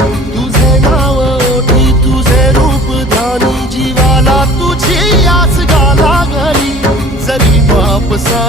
तुझे नाव ओठी तुझे रूप ध्यानी जीवाला तुझी आस गाला घरी जरी बाप सा